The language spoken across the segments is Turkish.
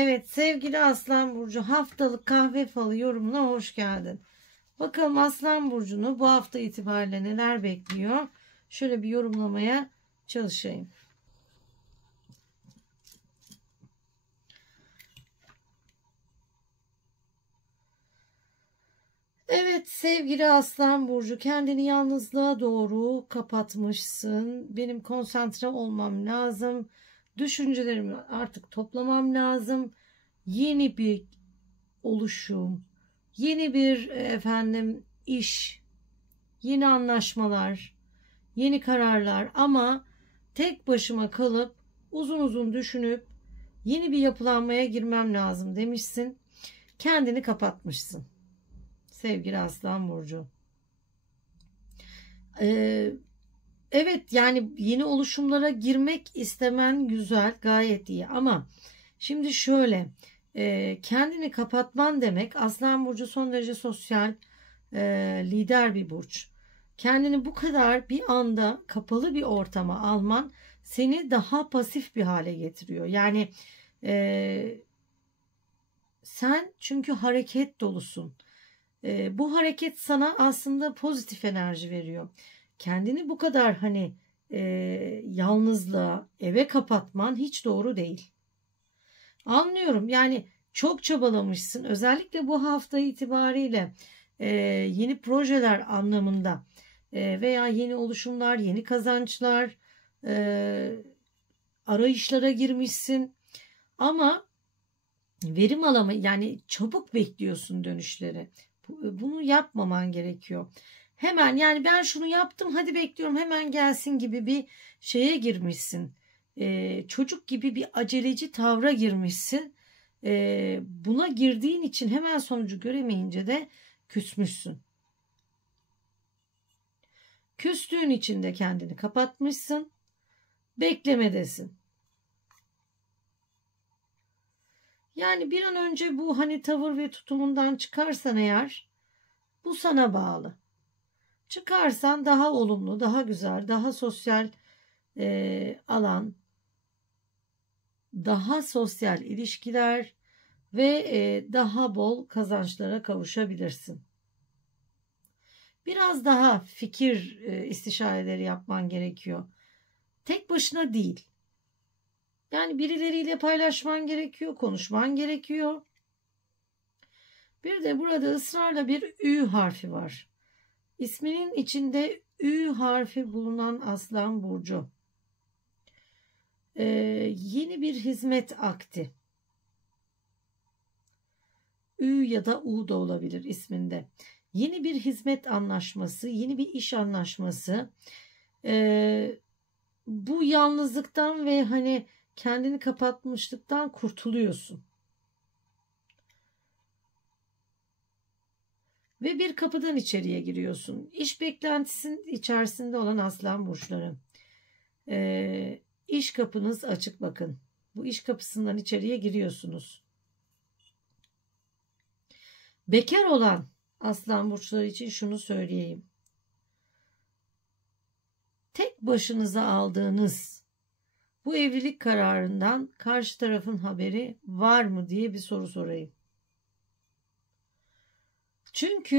Evet sevgili Aslan Burcu, haftalık kahve falı yorumuna hoş geldin. Bakalım Aslan Burcu'nu bu hafta itibariyle neler bekliyor? Şöyle bir yorumlamaya çalışayım. Evet sevgili Aslan Burcu, kendini yalnızlığa doğru kapatmışsın. Benim konsantre olmam lazım. Düşüncelerimi artık toplamam lazım. Yeni bir oluşum, yeni bir iş, yeni anlaşmalar, yeni kararlar ama tek başıma kalıp uzun uzun düşünüp yeni bir yapılanmaya girmem lazım demişsin. Kendini kapatmışsın sevgili Aslan Burcu. Evet yani yeni oluşumlara girmek istemen güzel, gayet iyi ama şimdi şöyle kendini kapatman demek, Aslan Burcu son derece sosyal, lider bir burç. Kendini bu kadar bir anda kapalı bir ortama alman seni daha pasif bir hale getiriyor. Yani sen çünkü hareket dolusun. Bu hareket sana aslında pozitif enerji veriyor. Kendini bu kadar yalnızlığa, eve kapatman hiç doğru değil. Anlıyorum, yani çok çabalamışsın. Özellikle bu hafta itibariyle yeni projeler anlamında veya yeni oluşumlar, yeni kazançlar, arayışlara girmişsin. Ama verim yani çabuk bekliyorsun dönüşleri. Bunu yapmaman gerekiyor. Hemen yani ben şunu yaptım hadi bekliyorum hemen gelsin gibi bir şeye girmişsin. Çocuk gibi bir aceleci tavra girmişsin. Buna girdiğin için hemen sonucu göremeyince de küsmüşsün. Küstüğün için de kendini kapatmışsın. Beklemedesin. Yani bir an önce bu tavır ve tutumundan çıkarsan eğer, bu sana bağlı. Çıkarsan daha olumlu, daha güzel, daha sosyal alan, daha sosyal ilişkiler ve daha bol kazançlara kavuşabilirsin. Biraz daha fikir istişareleri yapman gerekiyor. Tek başına değil. Yani birileriyle paylaşman gerekiyor, konuşman gerekiyor. Bir de burada ısrarla bir Ü harfi var. İsminin içinde Ü harfi bulunan Aslan Burcu. Yeni bir hizmet akti. Ü ya da U da olabilir isminde. Yeni bir hizmet anlaşması, yeni bir iş anlaşması. Bu yalnızlıktan ve kendini kapatmışlıktan kurtuluyorsun. Ve bir kapıdan içeriye giriyorsun. İş beklentisinin içerisinde olan Aslan burçları. İş kapınız açık bakın. Bu iş kapısından içeriye giriyorsunuz. Bekar olan Aslan burçları için şunu söyleyeyim. Tek başınıza aldığınız bu evlilik kararından karşı tarafın haberi var mı diye bir soru sorayım. Çünkü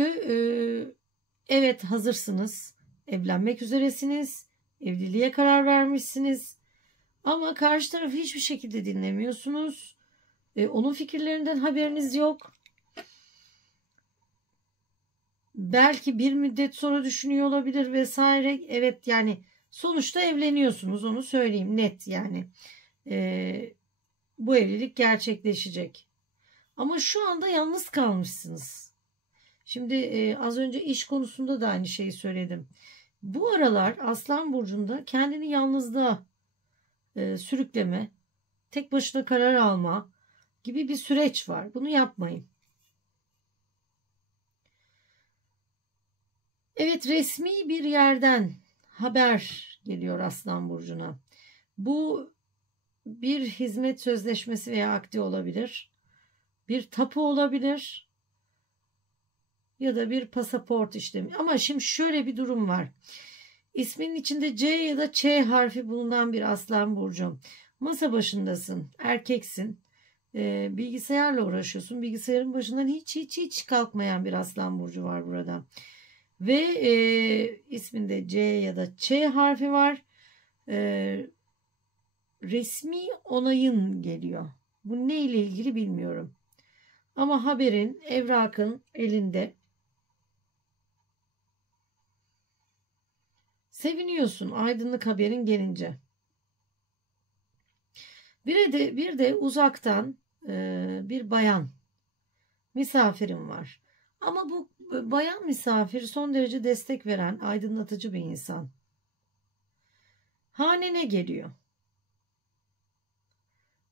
evet hazırsınız, evlenmek üzeresiniz, evliliğe karar vermişsiniz ama karşı tarafı hiçbir şekilde dinlemiyorsunuz. Onun fikirlerinden haberiniz yok. Belki bir müddet sonra düşünüyor olabilir vesaire. Evet yani sonuçta evleniyorsunuz, onu söyleyeyim net yani. Bu evlilik gerçekleşecek. Ama şu anda yalnız kalmışsınız. Şimdi az önce iş konusunda da aynı şeyi söyledim. Bu aralar Aslan Burcu'nda kendini yalnızlığa sürükleme, tek başına karar alma gibi bir süreç var. Bunu yapmayın. Evet, resmi bir yerden haber geliyor Aslan Burcu'na. Bu bir hizmet sözleşmesi veya akdi olabilir. Bir tapu olabilir. Ya da bir pasaport işlemi. Ama şimdi şöyle bir durum var. İsminin içinde C ya da Ç harfi bulunan bir Aslan Burcu. Masa başındasın, erkeksin. bilgisayarla uğraşıyorsun. Bilgisayarın başından hiç kalkmayan bir Aslan burcu var burada. Ve isminde C ya da Ç harfi var. Resmi onayın geliyor. Bu ne ile ilgili bilmiyorum. Ama haberin, evrakın elinde. Seviniyorsun aydınlık haberin gelince. Bir de uzaktan bir bayan misafirim var. Ama bu bayan misafir son derece destek veren, aydınlatıcı bir insan. Hanene geliyor.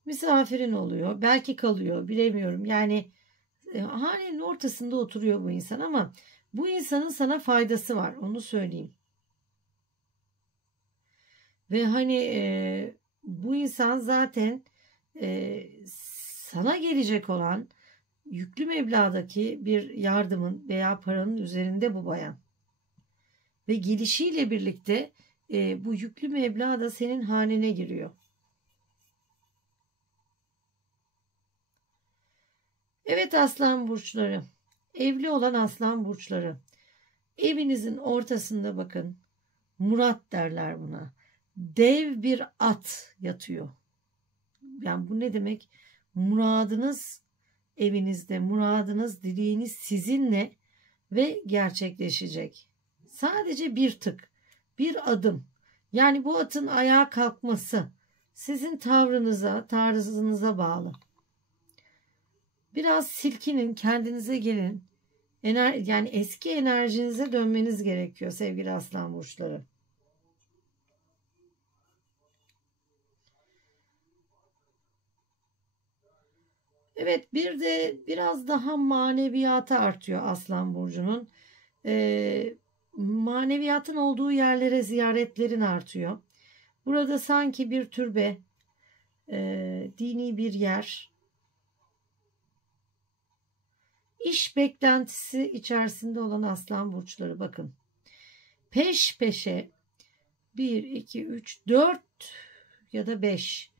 Misafirin oluyor. Belki kalıyor. Bilemiyorum. Yani hanenin ortasında oturuyor bu insan ama bu insanın sana faydası var. Onu söyleyeyim. Ve hani bu insan zaten sana gelecek olan yüklü meblağdaki bir yardımın veya paranın üzerinde bu bayan. Ve gelişiyle birlikte bu yüklü meblağ da senin hanene giriyor. Evet aslan burçları, evli olan aslan burçları, evinizin ortasında bakın, Murat derler buna. Dev bir at yatıyor. Yani bu ne demek? Muradınız evinizde, muradınız, dileğiniz sizinle ve gerçekleşecek. Sadece bir tık, bir adım. Yani bu atın ayağa kalkması sizin tavrınıza, tarzınıza bağlı. Biraz silkinin, kendinize gelin. Yani eski enerjinize dönmeniz gerekiyor sevgili aslan burçları. Evet, bir de biraz daha maneviyatı artıyor aslan burcunun. Maneviyatın olduğu yerlere ziyaretlerin artıyor. Burada sanki bir türbe, dini bir yer, iş beklentisi içerisinde olan aslan burçları bakın. Peş peşe 1, 2, 3, 4 ya da 5.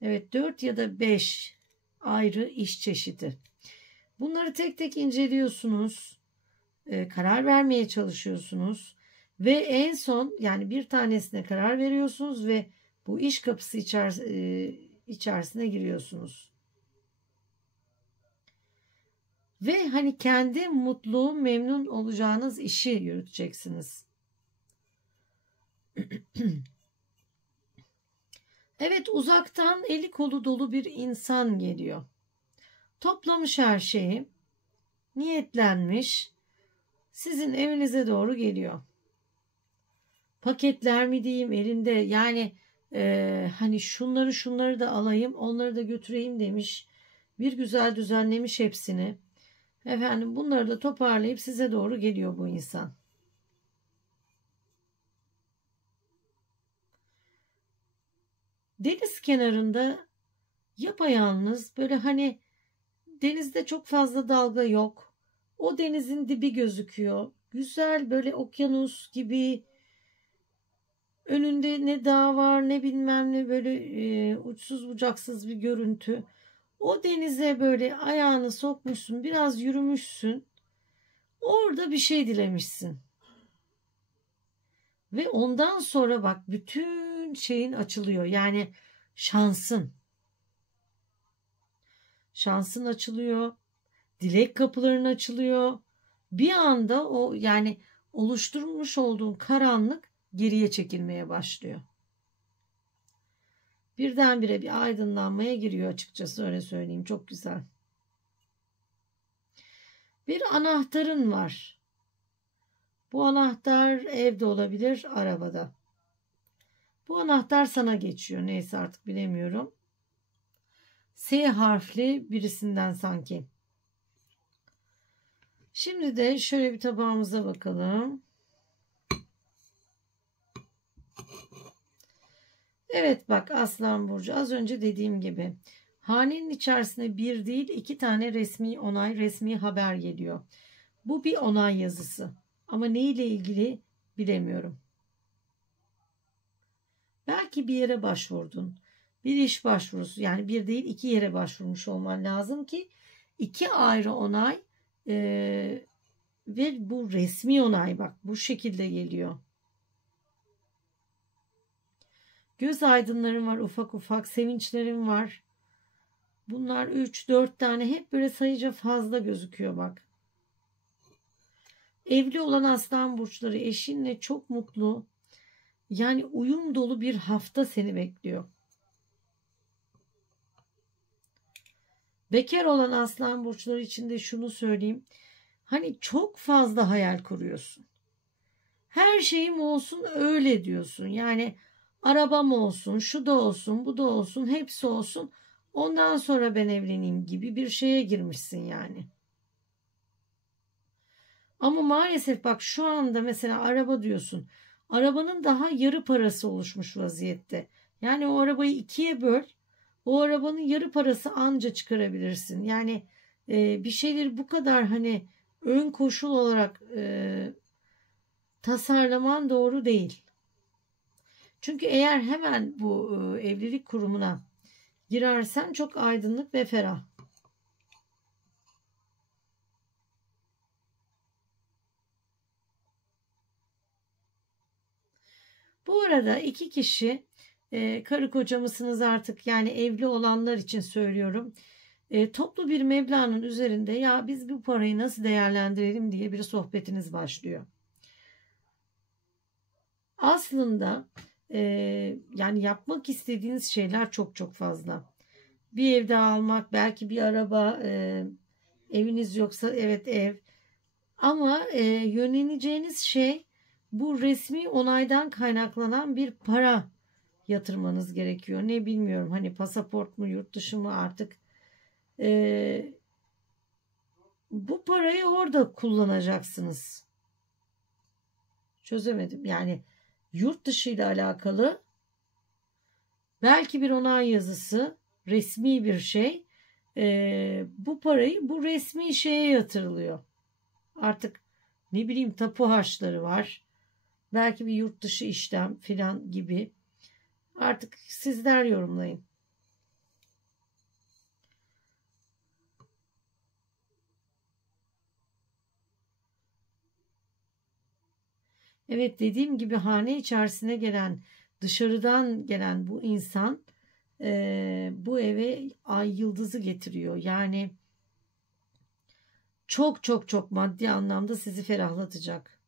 Evet 4 ya da 5 ayrı iş çeşidi. Bunları tek tek inceliyorsunuz. Karar vermeye çalışıyorsunuz. Ve en son yani bir tanesine karar veriyorsunuz ve bu iş kapısı içerisine giriyorsunuz. Ve hani kendi mutlu, memnun olacağınız işi yürüteceksiniz. Evet uzaktan eli kolu dolu bir insan geliyor. Toplamış her şeyi, niyetlenmiş, sizin evinize doğru geliyor. Paketler mi diyeyim elinde yani hani şunları da alayım, onları da götüreyim demiş. Bir güzel düzenlemiş hepsini. Efendim bunları da toparlayıp size doğru geliyor bu insan. Deniz kenarında yapayalnız böyle hani denizde çok fazla dalga yok. O denizin dibi gözüküyor. Güzel böyle okyanus gibi. Önünde ne dağ var ne bilmem ne böyle uçsuz bucaksız bir görüntü. O denize böyle ayağını sokmuşsun, biraz yürümüşsün. Orada bir şey dilemişsin. Ve ondan sonra bak bütün şeyin açılıyor. Yani şansın. Şansın açılıyor. Dilek kapıların açılıyor. Bir anda o yani oluşturmuş olduğun karanlık geriye çekilmeye başlıyor. Birdenbire bir aydınlanmaya giriyor açıkçası öyle söyleyeyim. Çok güzel. Bir anahtarın var. Bu anahtar evde olabilir, arabada. Bu anahtar sana geçiyor. Neyse artık bilemiyorum. S harfli birisinden sanki. Şimdi de şöyle bir tabağımıza bakalım. Evet bak Aslan Burcu az önce dediğim gibi hanenin içerisine bir değil iki tane resmi onay, resmi haber geliyor. Bu bir onay yazısı ama ne ile ilgili bilemiyorum. Belki bir yere başvurdun. bir iş başvurusu, yani bir değil 2 yere başvurmuş olman lazım ki 2 ayrı onay ve bu resmi onay, bak bu şekilde geliyor. Göz aydınların var, ufak ufak sevinçlerin var. Bunlar 3-4 tane, hep böyle sayıca fazla gözüküyor bak. Evli olan aslan burçları, eşinle çok mutlu, yani uyum dolu bir hafta seni bekliyor. Bekar olan aslan burçları için de şunu söyleyeyim. Hani çok fazla hayal kuruyorsun. Her şeyim olsun öyle diyorsun. Yani arabam olsun, şu da olsun, bu da olsun, hepsi olsun. Ondan sonra ben evleneyim gibi bir şeye girmişsin yani. Ama maalesef bak şu anda mesela araba diyorsun. Arabanın daha yarı parası oluşmuş vaziyette. Yani o arabayı 2'ye böl. O arabanın yarı parası anca çıkarabilirsin. Yani bir şeyleri bu kadar hani ön koşul olarak tasarlaman doğru değil. Çünkü eğer hemen bu evlilik kurumuna girersen çok aydınlık ve ferah. Bu arada 2 kişi karı koca mısınız artık, yani evli olanlar için söylüyorum. Toplu bir meblağın üzerinde ya biz bu parayı nasıl değerlendirelim diye bir sohbetiniz başlıyor. Aslında yani yapmak istediğiniz şeyler çok çok fazla. Bir ev daha almak, belki bir araba, eviniz yoksa evet ev. Ama yönleneceğiniz şey bu resmi onaydan kaynaklanan bir para yatırmanız gerekiyor. Ne bilmiyorum, hani pasaport mu, yurt dışı mı artık. Bu parayı orada kullanacaksınız. Çözemedim. Yani yurt dışı ile alakalı belki bir onay yazısı, resmi bir şey. Bu parayı bu resmi şeye yatırılıyor. Artık ne bileyim tapu harçları var. Belki bir yurt dışı işlem filan gibi. Artık sizler yorumlayın. Evet, dediğim gibi hane içerisine gelen, dışarıdan gelen bu insan bu eve ay yıldızı getiriyor. Yani çok çok çok maddi anlamda sizi ferahlatacak.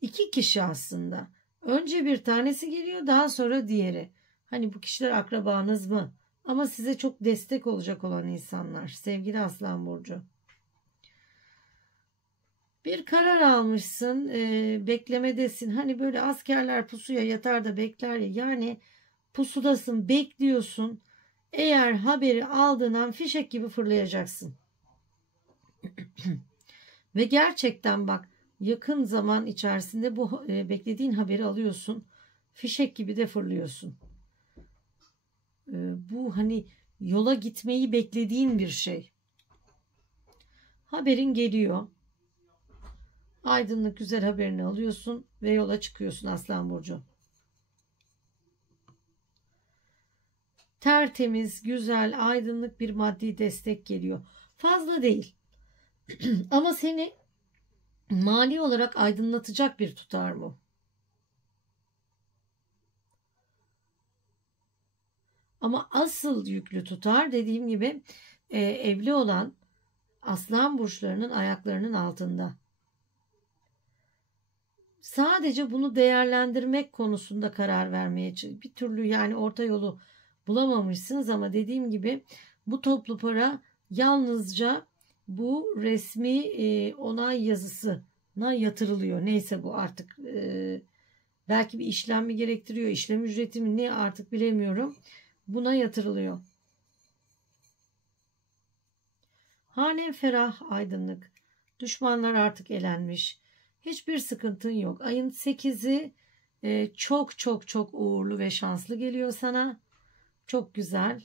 2 kişi aslında. Önce bir tanesi geliyor, daha sonra diğeri. Hani bu kişiler akrabanız mı? Ama size çok destek olacak olan insanlar. Sevgili Aslan Burcu. Bir karar almışsın, beklemedesin. Hani böyle askerler pusuya yatar da bekler ya. Yani pusudasın, bekliyorsun. Eğer haberi aldığın an fişek gibi fırlayacaksın. Ve gerçekten bak, yakın zaman içerisinde bu beklediğin haberi alıyorsun. Fişek gibi de fırlıyorsun. Bu hani yola gitmeyi beklediğin bir şey. Haberin geliyor. Aydınlık güzel haberini alıyorsun ve yola çıkıyorsun Aslan Burcu. Tertemiz, güzel, aydınlık bir maddi destek geliyor. Fazla değil. Ama seni mali olarak aydınlatacak bir tutar bu. Ama asıl yüklü tutar, dediğim gibi evli olan aslan burçlarının ayaklarının altında. Sadece bunu değerlendirmek konusunda karar vermeye bir türlü yani orta yolu bulamamışsınız, ama dediğim gibi bu toplu para yalnızca bu resmi onay yazısına yatırılıyor. Neyse bu artık belki bir işlem mi gerektiriyor, işlem ücreti mi ne artık bilemiyorum. Buna yatırılıyor. Hanen ferah, aydınlık. Düşmanlar artık elenmiş. Hiçbir sıkıntın yok. Ayın 8'i çok çok çok uğurlu ve şanslı geliyor sana. Çok güzel.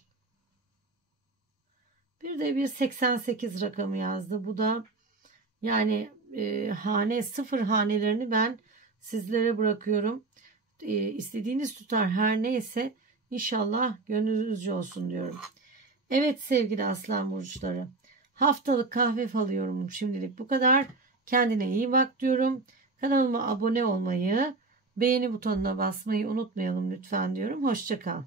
Bir de bir 88 rakamı yazdı. Bu da yani hane, sıfır hanelerini ben sizlere bırakıyorum. istediğiniz tutar her neyse inşallah gönlünüzce olsun diyorum. Evet sevgili aslan burçları. Haftalık kahve falı yorumum şimdilik bu kadar. Kendine iyi bak diyorum. Kanalıma abone olmayı, beğeni butonuna basmayı unutmayalım lütfen diyorum. Hoşça kal.